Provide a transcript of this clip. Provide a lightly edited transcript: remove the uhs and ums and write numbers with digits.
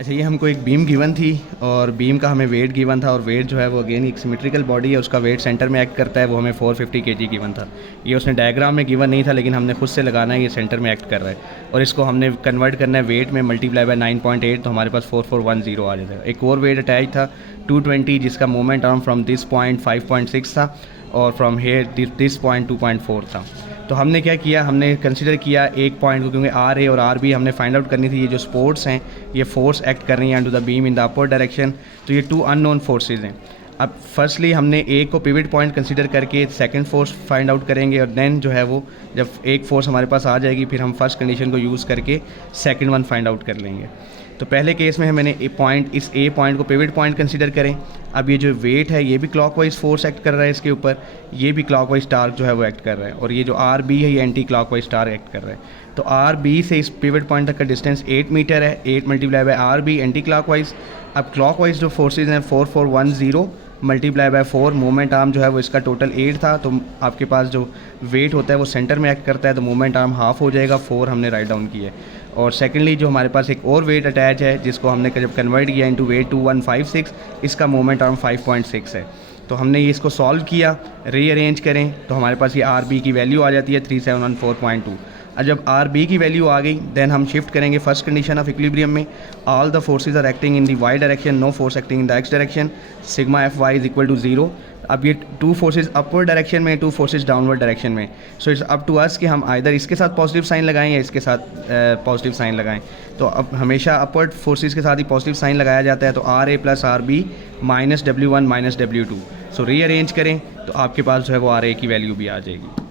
अच्छा, ये हमको एक बीम गिवन थी और बीम का हमें वेट गिवन था और वेट जो है वो अगेन एक सिमेट्रिकल बॉडी है, उसका वेट सेंटर में एक्ट करता है, वो हमें 450 kg गिवन था। ये उसने डायग्राम में गिवन नहीं था लेकिन हमने खुद से लगाना है, ये सेंटर में एक्ट कर रहा है और इसको हमने कन्वर्ट करना है वेट में मल्टीप्लाई बाय 9.8, तो हमारे पास 4410 आ जाएगा। एक और वेट अटैच था 220 जिसका moment arm from this point 5.6 था और फ्रॉम हेयर दिस पॉइंट 2.4 था। तो हमने क्या किया, हमने कंसिडर किया एक पॉइंट को, क्योंकि आर ए और आर बी हमने फाइंड आउट करनी थी। ये जो स्पोर्ट्स हैं ये फोर्स एक्ट कर रही हैं to the beam in the upper direction, तो ये 2 अननोन फोर्सेज हैं। अब फर्स्टली हमने ए को पिवट पॉइंट कंसीडर करके सेकंड फोर्स फाइंड आउट करेंगे और देन जो है वो जब एक फोर्स हमारे पास आ जाएगी फिर हम फर्स्ट कंडीशन को यूज़ करके सेकंड वन फाइंड आउट कर लेंगे। तो पहले केस में मैंने इस ए पॉइंट को पिवट पॉइंट कंसीडर करें। अब ये जो वेट है ये भी क्लॉकवाइज फोर्स एक्ट कर रहा है इसके ऊपर, ये भी क्लॉकवाइज टार्क जो है वो एक्ट कर रहा है और ये जो आर बी है ये एंटी क्लॉकवाइज टार्क एक्ट कर रहा है। तो आर बी से इस पिवट पॉइंट तक का डिस्टेंस 8 मीटर है, 8 multiply by R B anticlockwise. अब क्लॉकवाइज जो फोर्सेज हैं 4410 मल्टीप्लाई बाय 4, मोमेंट आर्म जो है वो इसका टोटल 8 था, तो आपके पास जो वेट होता है वो सेंटर में एक्ट करता है, तो मोमेंट आर्म हाफ हो जाएगा, 4 हमने राइट डाउन किया है। और सेकेंडली जो हमारे पास एक और वेट अटैच है जिसको हमने जब कन्वर्ट किया इनटू वेट 2156, इसका मोमेंट आर्म 5.6 है। तो हमने ये इसको सॉल्व किया, रीअरेंज करें तो हमारे पास ये आर बी की वैल्यू आ जाती है 3714.2। और जब आर बी की वैल्यू आ गई देन हम शिफ्ट करेंगे फर्स्ट कंडीशन ऑफ इक्विलिब्रियम में। All the forces are acting in the Y direction, no force acting in the X direction, sigma F Y is equal to 0। अब ये 2 forces upward direction में, 2 forces downward direction में, so it's up to us कि हम either इसके साथ positive sign लगाएं या इसके साथ पॉजिटिव साइन लगाएं। तो अब हमेशा अपवर्ड फोर्सेज के साथ ही पॉजिटिव साइन लगाया जाता है, तो R A plus R B minus W1 minus W2। So rearrange करें तो आपके पास जो है वो आर ए की वैल्यू भी आ जाएगी।